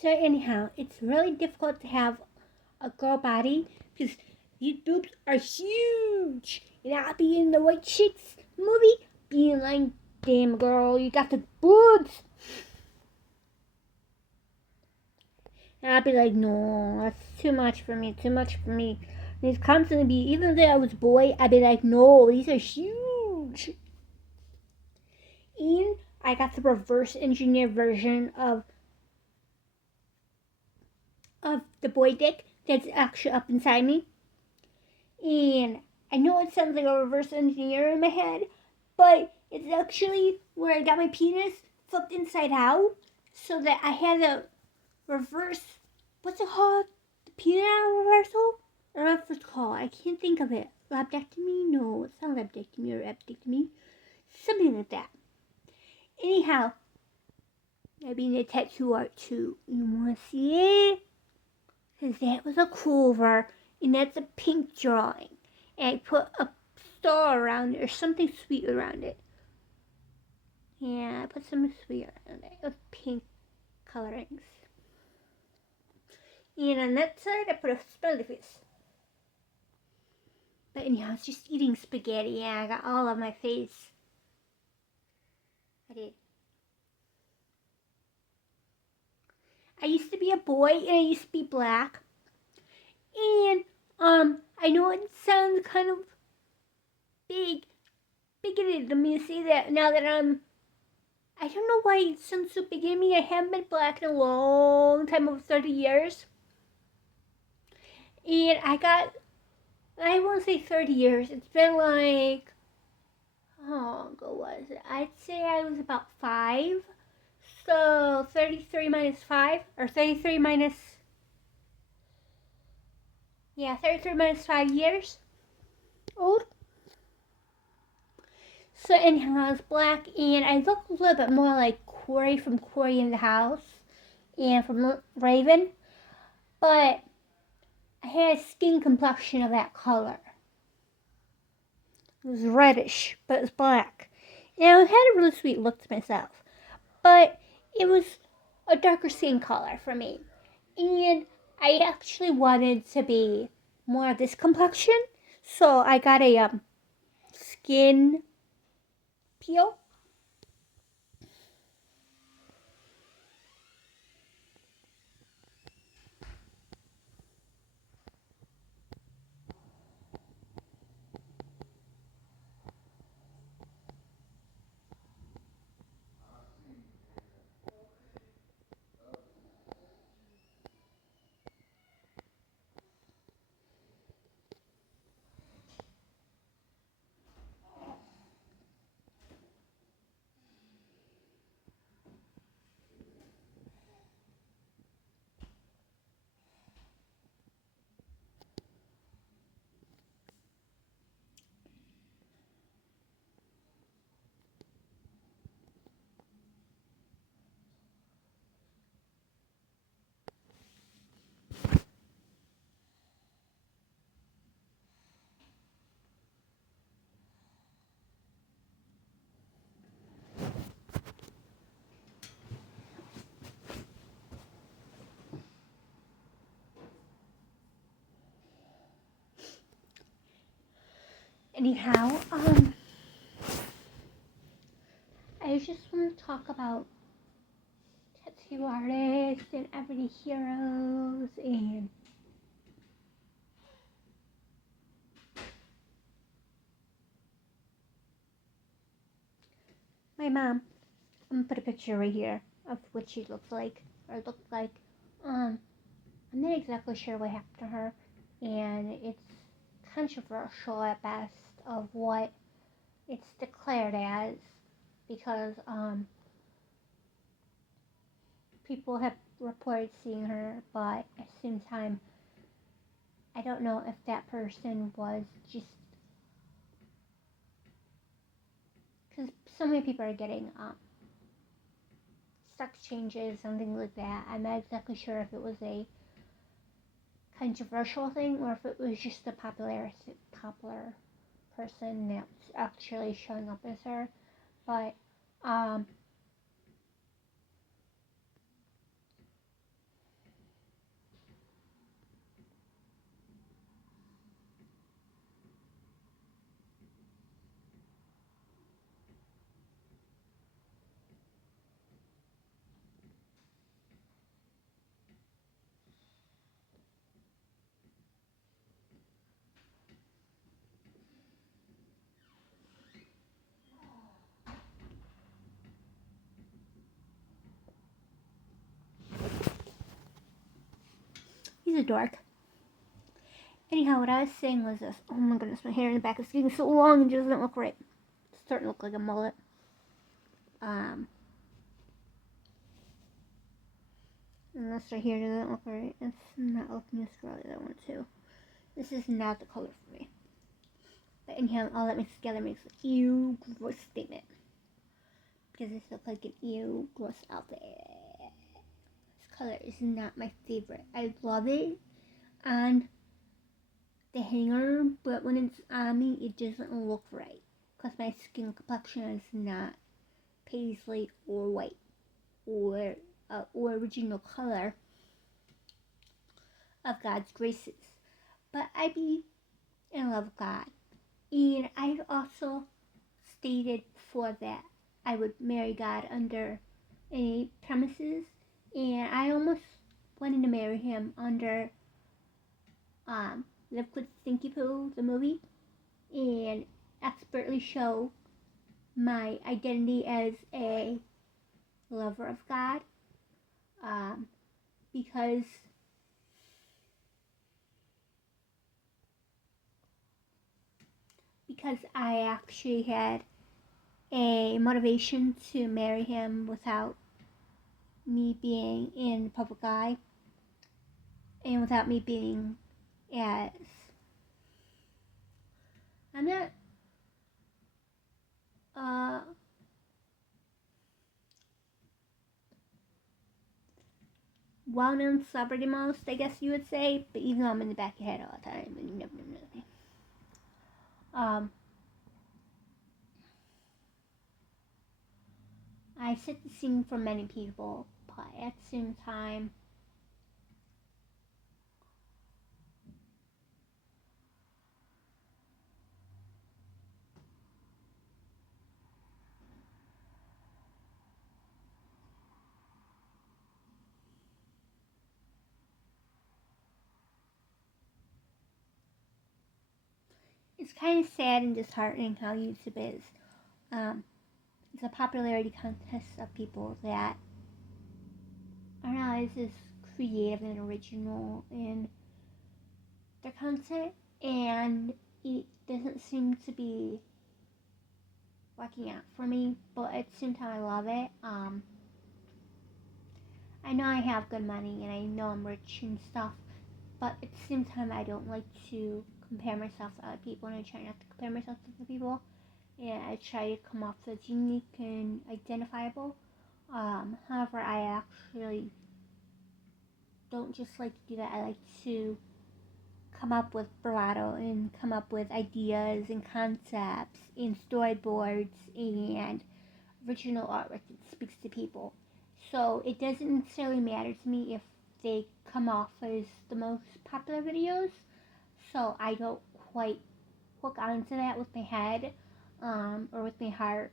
So anyhow, it's really difficult to have a girl body because these boobs are huge. And I'll be in the White Chicks movie being like, damn girl, you got the boobs. And I'll be like, no, that's too much for me, too much for me. And it's constantly be, even though I was a boy, I'd be like, no, these are huge. And I got the reverse engineer version of the boy dick that's actually up inside me. And I know it sounds like a reverse engineer in my head, but it's actually where I got my penis flipped inside out so that I had a reverse, what's it called? The penile reversal? Or what's it called? I can't think of it. Labdectomy? No, it's not labdectomy or epidectomy. Something like that. Anyhow, I've been a tattoo art too. You wanna see it? Because that was a clover, and that's a pink drawing. And I put a star around it, or something sweet around it. Yeah, I put something sweet around it with pink colorings. And on that side, I put a smiley face. But anyhow, I was just eating spaghetti. Yeah, I got all of my face. I did. I used to be a boy, and I used to be black. And, I know it sounds kind of bigoted of me to say that now that I don't know why it sounds so big in me. I haven't been black in a long time, over 30 years. And I won't say 30 years. It's been like, how long ago was it? I'd say I was about 5. So 33 minus 5, or 33 minus, 33 minus 5 years old. So anyhow, I was black, and I look a little bit more like Corey from Corey in the House and from Raven. But I had a skin complexion of that color. It was reddish, but it was black. And I had a really sweet look to myself. But it was a darker skin color for me. And I actually wanted to be more of this complexion. So I got a skin peel. Anyhow, I just want to talk about tattoo artists and everyday heroes and my mom. I'm gonna put a picture right here of what she looks like or looked like. I'm not exactly sure what happened to her, and it's controversial at best of what it's declared as because people have reported seeing her, but at the same time, I don't know if that person was just because so many people are getting sex changes, something like that. I'm not exactly sure if it was a controversial thing or if it was just a popular person that's actually showing up as her. But a dork. Anyhow, what I was saying was this. Oh my goodness, my hair in the back is getting so long and doesn't look right. It's starting to look like a mullet. And this right here doesn't look right. It's not looking as girly as I want to. This is not the color for me. But anyhow, all that mixed together makes an ew gross statement. Because this looks like an ew gross outfit. This color is not my favorite. I love it on the hanger, but when it's on me, it doesn't look right. Because my skin complexion is not paisley or white or original color of God's graces. But I be in love with God. And I've also stated before that I would marry God under any premises. And I almost wanted to marry him under Liquid Stinky Poo, the movie. And expertly show my identity as a lover of God. Because I actually had a motivation to marry him without me being in the public eye and without me being as I'm not well-known celebrity most, I guess you would say, but even though I'm in the back of your head all the time and you never know me. I set the scene for many people, but at the same time, it's kind of sad and disheartening how YouTube is. It's a popularity contest of people that are not as creative and original in their content, and it doesn't seem to be working out for me, but at the same time I love it. I know I have good money and I know I'm rich and stuff, but at the same time I don't like to compare myself to other people, and I try not to compare myself to other people, and I try to come off as unique and identifiable. However, I actually don't just like to do that. I like to come up with bravado and come up with ideas and concepts and storyboards and original artwork that speaks to people. So it doesn't necessarily matter to me if they come off as the most popular videos. So I don't quite hook onto that with my head or with my heart,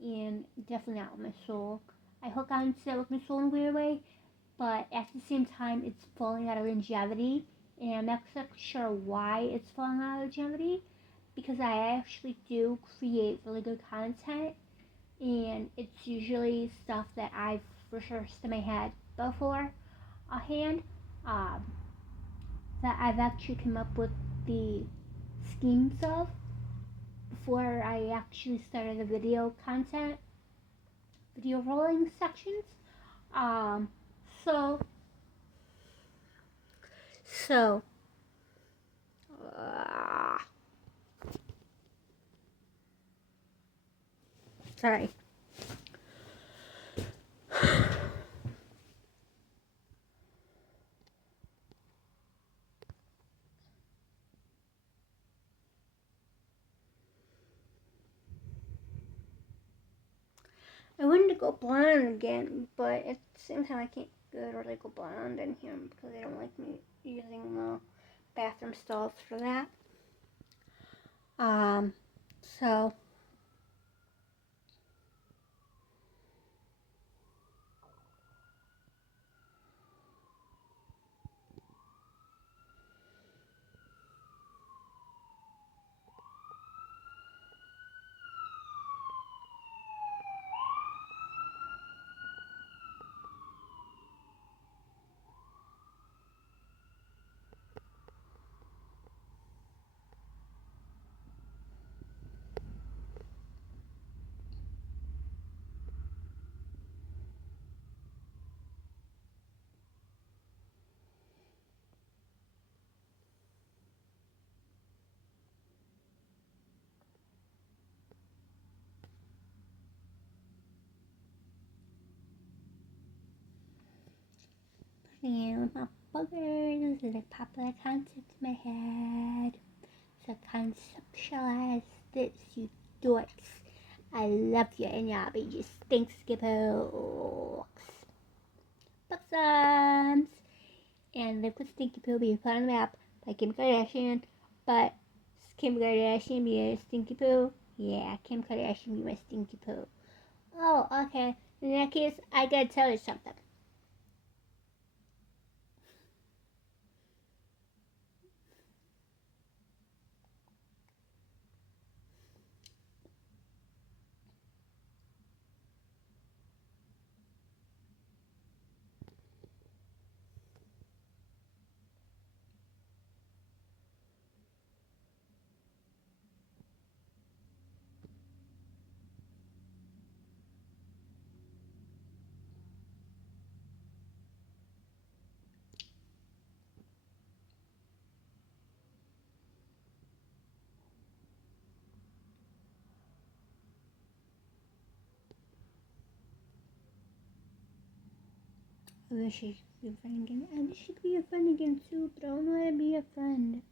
and definitely not with my soul. I hook onto that with my soul in a weird way, but at the same time, it's falling out of longevity, and I'm not exactly sure why it's falling out of longevity, because I actually do create really good content, and it's usually stuff that I've rehearsed in my head beforehand, that I've actually come up with the schemes of before I actually started the video rolling sections. Um, so, so, uh, sorry. I wanted to go blonde again, but at the same time I can't really go blonde in here because they don't like me using the bathroom stalls for that. So And with my boogers, and like pop that concept in my head. So conceptualize this, you dorks. I love you, and y'all be just stinks skippos. Buxums! And Liquid Stinky Poo be put on the map by Kim Kardashian. But Kim Kardashian be a stinky poo? Yeah, Kim Kardashian be my stinky poo. Oh, okay. In that case, I gotta tell you something. I wish I could be a friend again. I wish I could be a friend again too, but I don't know how to be a friend.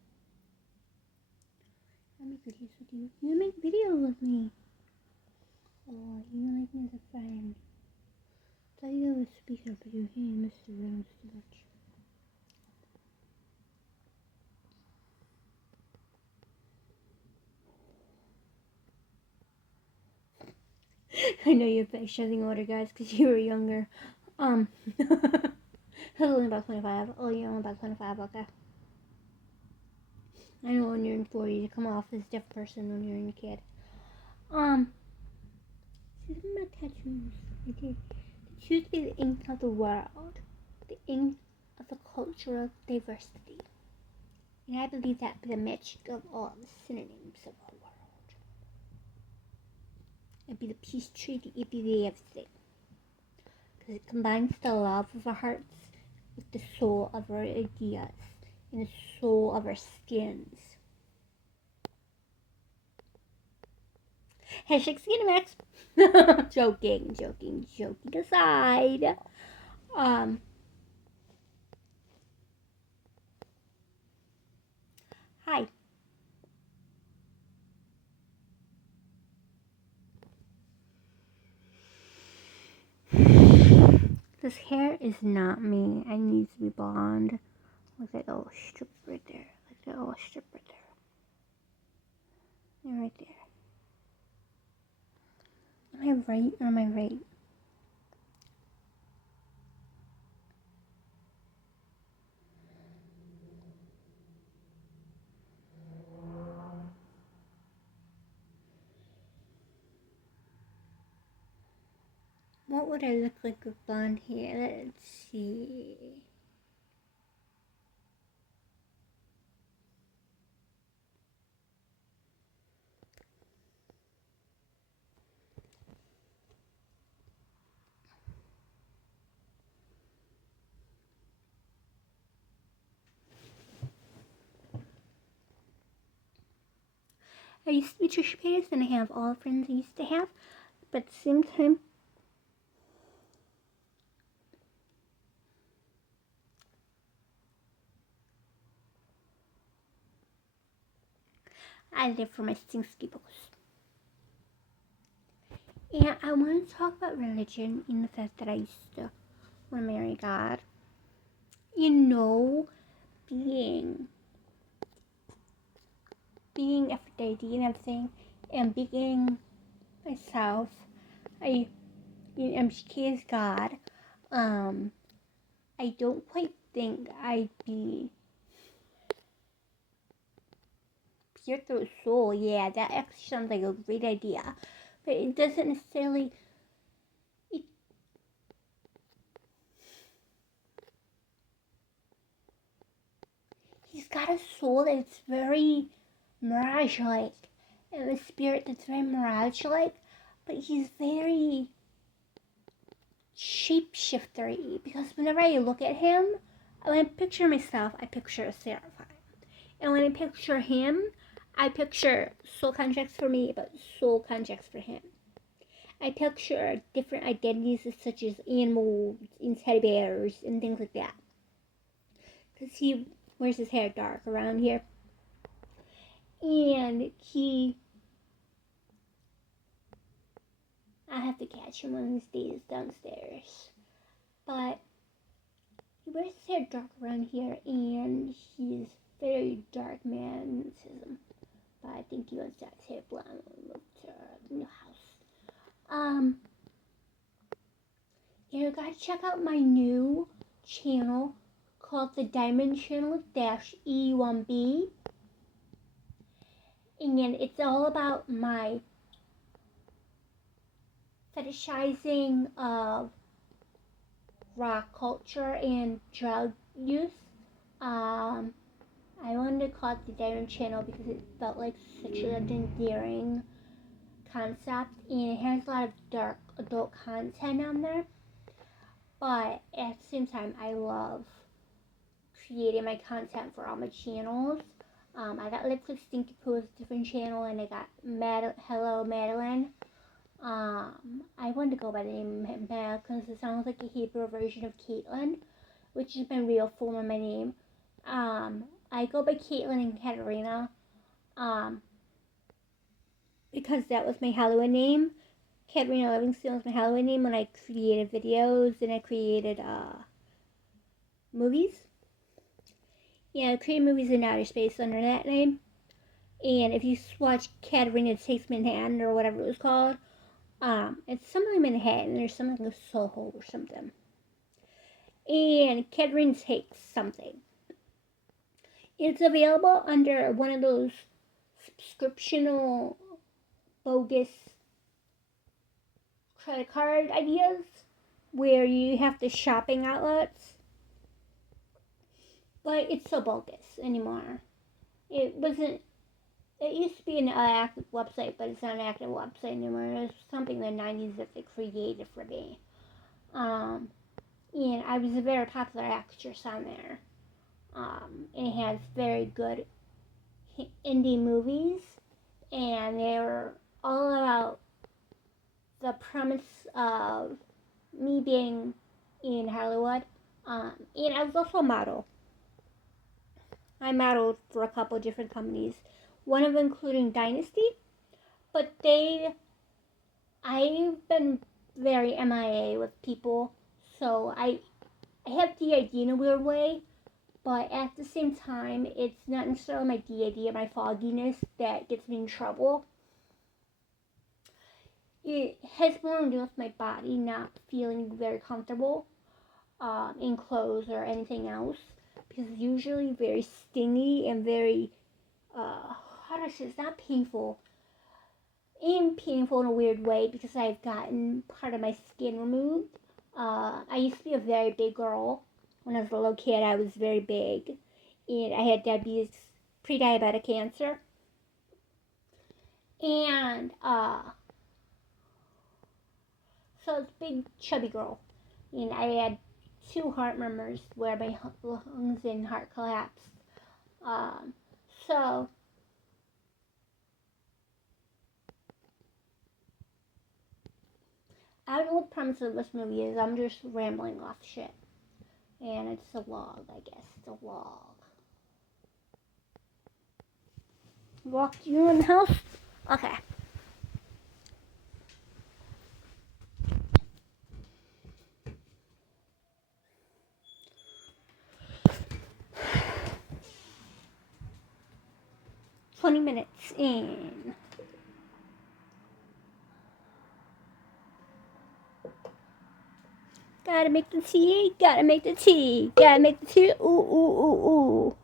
I make videos with you. You make videos with me. Oh, you don't like me as a friend. I thought you would speak up, but you can't mess around too much. I know you're shutting order, guys, because you were younger. I was only about 25. Oh, you're only about 25, okay. I know when you're in 40, you come off as a different person when you're a kid. See my tattoos. Okay. They choose to be the ink of the world, the ink of the cultural diversity. And I believe that be the magic of all the synonyms of our world. It'd be the peace treaty, it'd be the everything. Because it combines the love of our hearts with the soul of our ideas and the soul of our skins. Hashtag Skinamax. Joking aside. Hi. This hair is not me. I need to be blonde. Look at that little strip right there. Look at that little strip right there. And right there. Am I right or am I right? What would I look like with blonde hair? Let's see. I used to be Trisha Paytas and I have all the friends I used to have, but at the same time, I live for my stinky posts. And I want to talk about religion in the fact that I used to want to marry God. You know, being Aphrodite and everything, and being myself, MGK is God. I don't quite think I'd be pure through soul. Yeah, that actually sounds like a great idea, but it doesn't necessarily. He's got a soul that's very mirage-like, and a spirit that's very mirage-like, but he's very shapeshiftery, because whenever I look at him, when I picture myself, I picture a seraphim. And when I picture him, I picture soul contracts for me, but soul contracts for him. I picture different identities such as animals and teddy bears and things like that. because he wears his hair dark around here. And I have to catch him one of these days downstairs. But he wears his hair dark around here, and he's very dark magnetism. But I think he wants that hair blonde when we move to the new house. You gotta check out my new channel called the Diamond Channel -E1B. And it's all about my fetishizing of rock culture and drug use. I wanted to call it the Diamond Channel because it felt like such an endearing concept, and it has a lot of dark adult content on there. But at the same time, I love creating my content for all my channels. I got Lipstick Stinky Poo as a different channel, and I got Hello Madeline. I wanted to go by the name Mad because it sounds like a Hebrew version of Caitlin, which is my real form of my name. I go by Caitlin and Katerina, because that was my Hollywood name. Katerina Livingston was my Hollywood name when I created videos and I created movies. Yeah, I created movies in outer space under that name. And if you watch Katerina Takes Manhattan or whatever it was called, it's something Manhattan or something of Soho or something. And Katerina Takes something. It's available under one of those subscriptional bogus credit card ideas where you have the shopping outlets. But it's so bogus anymore. It used to be an active website, but it's not an active website anymore. It was something in the 90s that they created for me. And I was a very popular actress on there. And it has very good indie movies, and they're all about the premise of me being in Hollywood. And I was also a model. I modeled for a couple different companies, one of them including Dynasty, but I've been very MIA with people, so I have DID in a weird way, but at the same time, it's not necessarily my DID or my fogginess that gets me in trouble. It has more to do with my body not feeling very comfortable in clothes or anything else, because it's usually very stingy and very, how do I say, it's not painful. And painful in a weird way because I've gotten part of my skin removed. I used to be a very big girl. When I was a little kid, I was very big. And I had diabetes, pre-diabetic cancer. And, so it's a big, chubby girl. And I had 2 heart murmurs where my lungs and heart collapsed. So I don't know what the premise of this movie is. I'm just rambling off shit. And it's a log, I guess. It's a log. Walked you in the house? Okay. "20 minutes in. Gotta make the tea, gotta make the tea, gotta make the tea, ooh, ooh, ooh, ooh.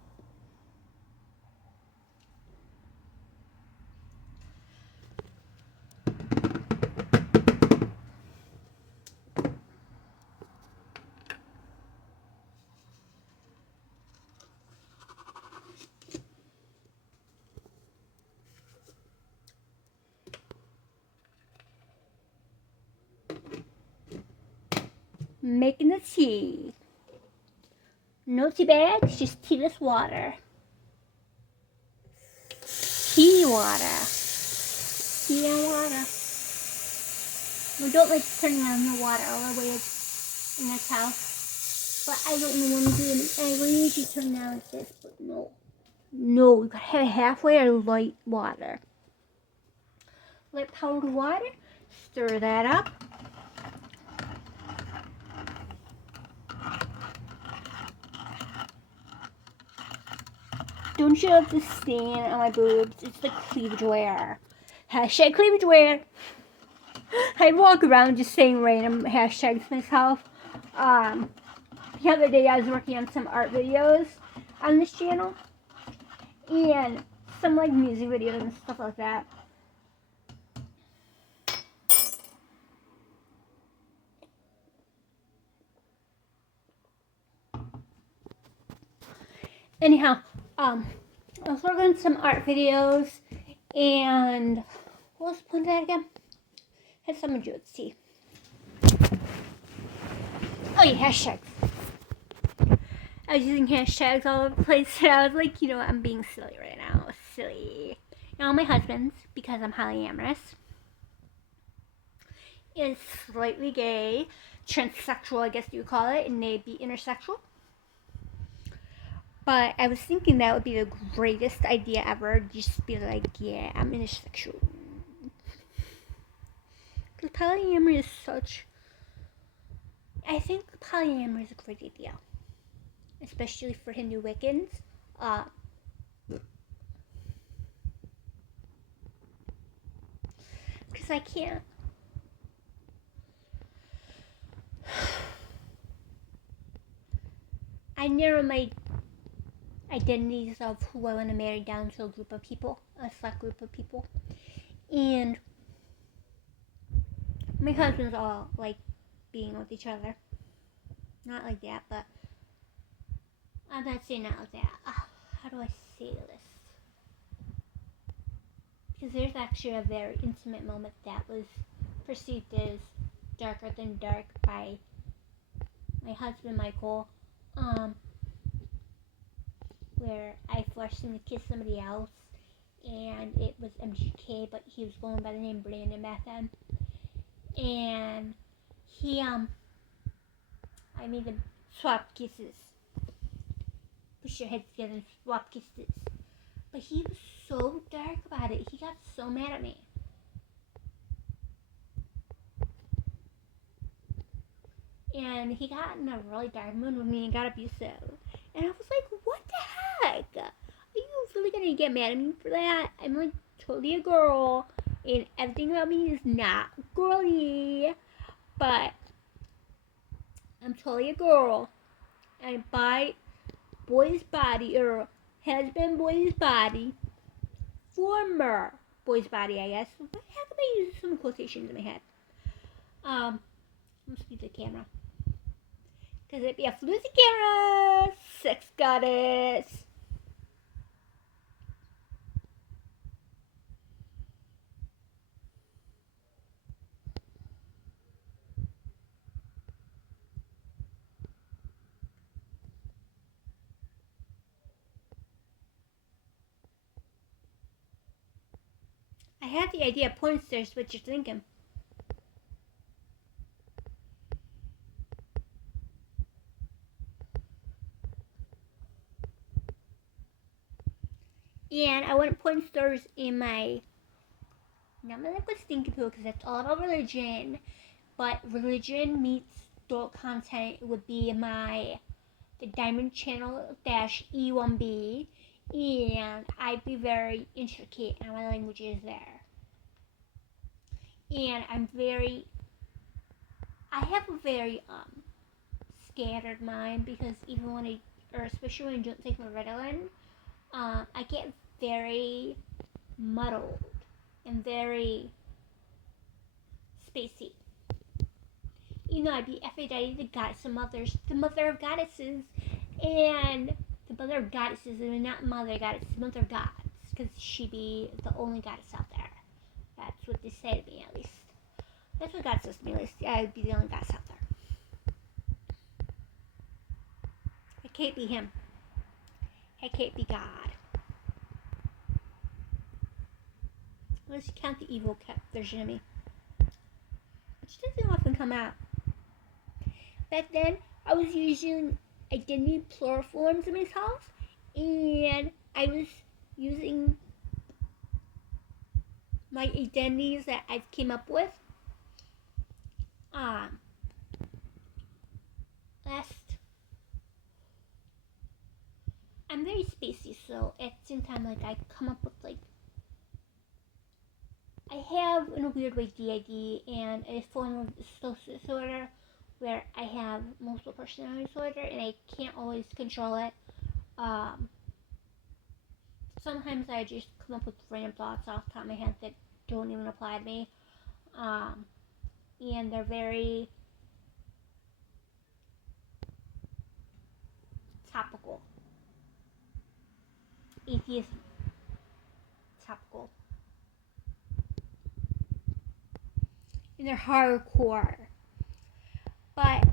Making the tea. No tea bags, just tealess water. Tea water. Tea and water. We don't like turning on the water all the way in this house. But I don't know what I'm doing. I really need to turn down this, but no. No, you gotta have it halfway or light water. Light powdered water. Stir that up. Don't you love the stain on my boobs? It's the cleavage wear. Hashtag cleavage wear. I walk around just saying random hashtags myself. The other day I was working on some art videos on this channel. And some like music videos and stuff like that. Anyhow, I was working on some art videos, and what was the point of that again? Had something to do with tea. Oh yeah, hashtags. I was using hashtags all over the place, and I was like, you know what, I'm being silly right now. Silly. Now my husband's, because I'm polyamorous, is slightly gay, transsexual, I guess you would call it, and maybe intersexual. But I was thinking that would be the greatest idea ever. Just be like, yeah, I'm intersexual. Because polyamory is such... I think polyamory is a great idea. Especially for Hindu Wiccans. Because I can't... I narrow my identities of who I want to marry down to a group of people, a select group of people. And my husband's all like being with each other. Not like that, but I'm not saying not like that. How do I say this? Because there's actually a very intimate moment that was perceived as darker than dark by my husband Michael, where I forced him to kiss somebody else, and it was MGK, but he was going by the name Brandon back then. And he, I made them swap kisses. Push your heads together and swap kisses. But he was so dark about it. He got so mad at me. And he got in a really dark mood with me and got abusive. And I was like, what the heck? Are you really gonna get mad at me for that? I'm like totally a girl. And everything about me is not girly. But I'm totally a girl. And by boy's body, or has been boy's body, former boy's body, I guess. How come I use some quotations in my head? I'm gonna speak to the camera. Because it'd be a floozy camera, sex goddess. I had the idea of porn stars, what you're thinking. And I want porn stars in my, not my liquid stinky poo, because that's all about religion. But religion meets adult content would be the Diamond Channel -E1B. And I'd be very intricate in my languages there. And I have a very scattered mind, because even when especially when I don't take my Ritalin, I get very muddled and very spacey. You know, I'd be Aphrodite, the goddess of mothers, the mother of goddesses, and the mother of goddesses, and not mother goddess, mother of gods, because she'd be the only goddess out there. That's what they say to me, at least. That's what God says to me, at least. I'd be the only goddess out there. I can't be him. I can't be God. Unless you count the evil version of me, which doesn't often come out. Back then, I was using identity plural forms of myself, and I was using my identities that I came up with. Last, I'm very spacey, so at the same time, like, I come up with, like, I have, in a weird way, DID and a form of social disorder where I have multiple personality disorder and I can't always control it. Sometimes I just come up with random thoughts off the top of my head that don't even apply to me. And they're very topical. Atheism. Topical. And they're hardcore. But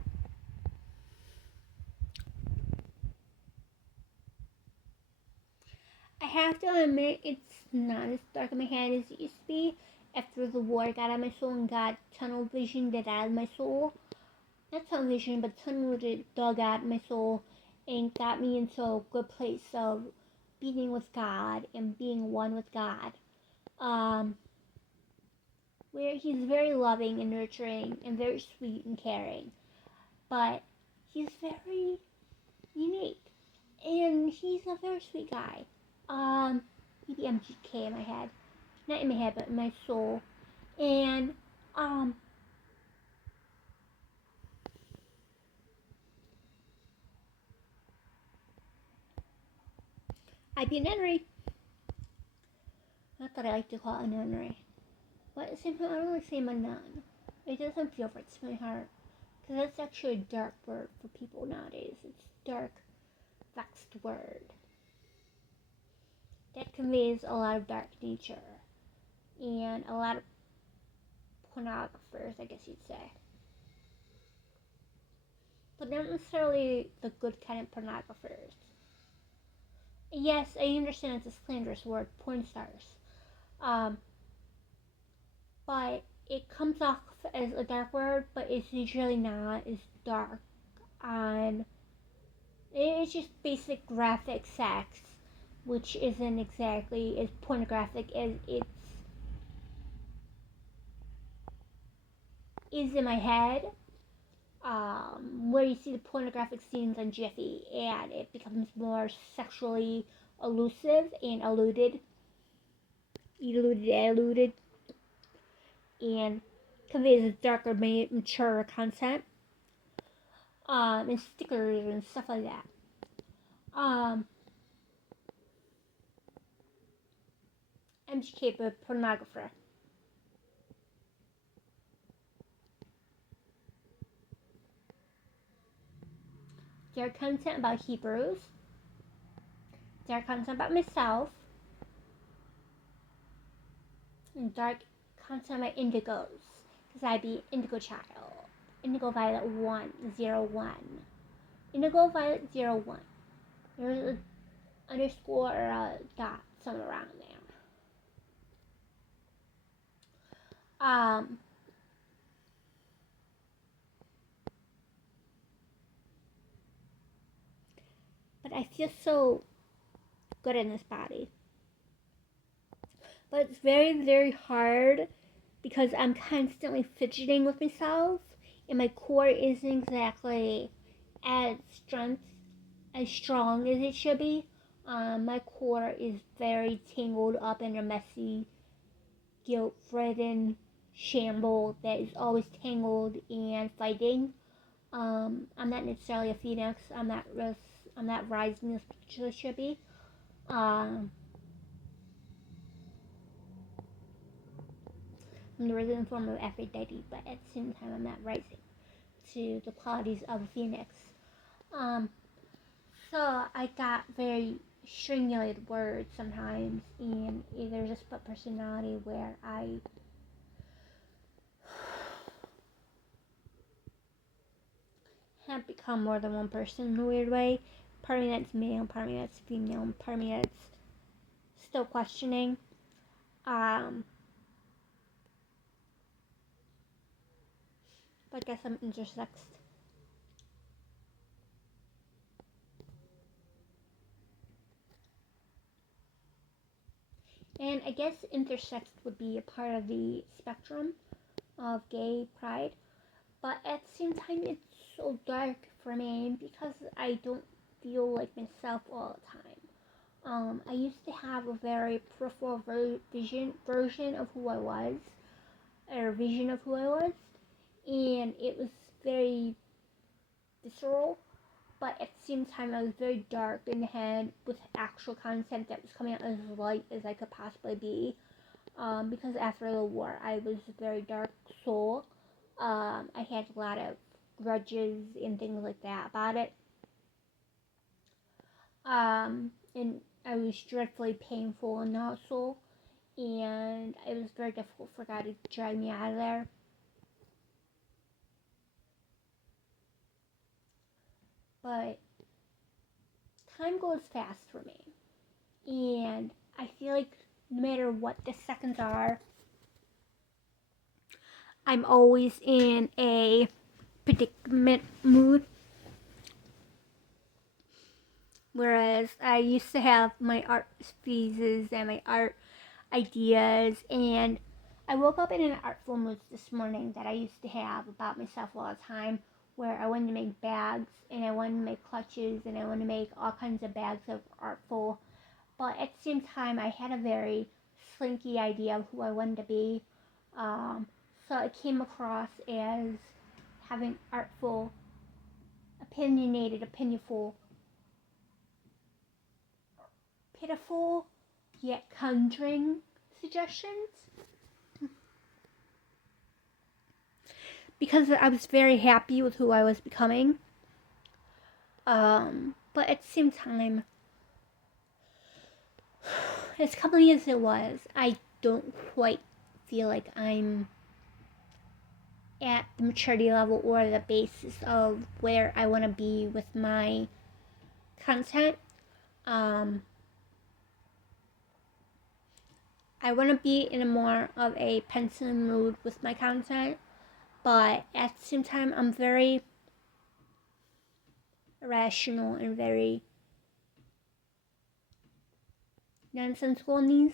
I have to admit, it's not as dark in my head as it used to be. After the war got out of my soul and got tunnel vision that out of my soul. Not tunnel vision, but tunnel that dug out of my soul and got me into a good place of being with God and being one with God. Where he's very loving and nurturing and very sweet and caring. But he's very unique. And he's a very sweet guy. Maybe MGK in my head. Not in my head, but in my soul. And, I'd be an nunnery. Not that I like to call it a nunnery. But at the same time, I don't like saying I'm a nun. It doesn't feel right to my heart. Because that's actually a dark word for people nowadays. It's dark, vexed word. That conveys a lot of dark nature. And a lot of pornographers, I guess you'd say. But not necessarily the good kind of pornographers. Yes, I understand it's a slanderous word, porn stars. But it comes off as a dark word, but it's usually not as dark. It's just basic graphic sex, which isn't exactly as pornographic as it is in my head. Where you see the pornographic scenes on Jiffy, and it becomes more sexually elusive and eluded, and conveys a darker, mature content, and stickers and stuff like that. MGK, but pornographer. Dark content about Hebrews. Dark content about myself. And dark content about indigos. Because I'd be indigo child. Indigo Violet 101. Indigo Violet 01. There's an underscore or a dot somewhere around there. But I feel so good in this body. But it's very, very hard because I'm constantly fidgeting with myself and my core isn't exactly as strong as it should be. My core is very tangled up in a messy, guilt-ridden shamble that is always tangled and fighting. I'm not necessarily a phoenix. I'm not rising as much as I should be. I'm the risen form of Aphrodite, but at the same time, I'm not rising to the qualities of a phoenix. So I got very strangulated words sometimes, and there's a split personality where I have become more than one person in a weird way. Part of me that's male, part of me that's female, part of me that's still questioning. But I guess I'm intersexed. And I guess intersex would be a part of the spectrum of gay pride. But at the same time, it's so dark for me because I don't feel like myself all the time. I used to have a very peripheral version of who I was, or vision of who I was, and it was very visceral, but at the same time I was very dark in the head with actual content that was coming out as light as I could possibly be. Because after the war, I was a very dark soul. I had a lot of grudges and things like that about it. And I was dreadfully painful in the soul, and it was very difficult for God to drag me out of there. But time goes fast for me, and I feel like no matter what the seconds are, I'm always in a predicament mood. Whereas I used to have my art phases and my art ideas, and I woke up in an artful mood this morning that I used to have about myself all the time, where I wanted to make bags, and I wanted to make clutches, and I wanted to make all kinds of bags of artful. But at the same time, I had a very slinky idea of who I wanted to be. So it came across as having artful, opinionated, opinionful, pitiful, yet conjuring suggestions. Because I was very happy with who I was becoming. But at the same time, as company as it was, I don't quite feel like I'm at the maturity level or the basis of where I want to be with my content. I want to be in a more of a pensive mood with my content, but at the same time, I'm very irrational and very nonsensical in these,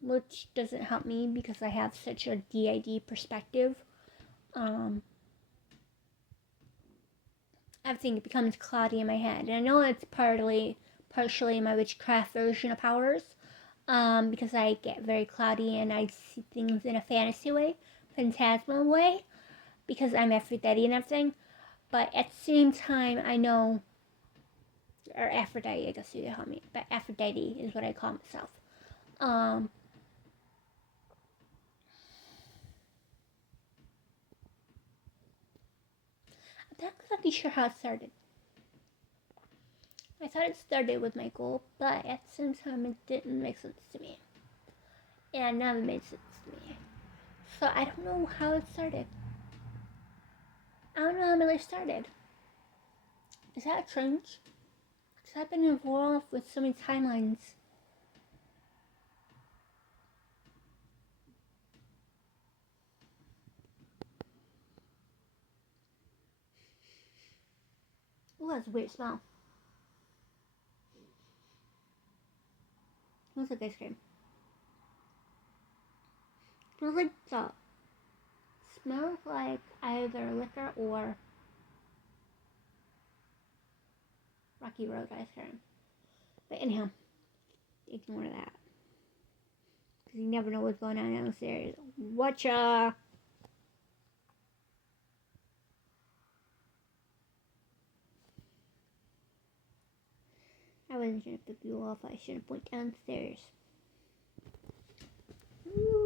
which doesn't help me because I have such a DID perspective. Everything becomes cloudy in my head, and I know it's partially my witchcraft version of powers, because I get very cloudy and I see things in a fantasy way, phantasmal way, because I'm Aphrodite and everything. But at the same time, I know, or Aphrodite, I guess you could call me, but Aphrodite is what I call myself. I'm not exactly sure how it started. I thought it started with my goal, but at the same time, it didn't make sense to me. And none of it made sense to me. So I don't know how it started. I don't know how it really started. Is that strange? Because I've been involved with so many timelines. Ooh, that's a weird smell. Smells like ice cream. Smells like salt. Smells like either liquor or Rocky Road ice cream. But anyhow, ignore that. Because you never know what's going on downstairs. Watcha! I wasn't trying to flip you off. I should have went downstairs. Ooh.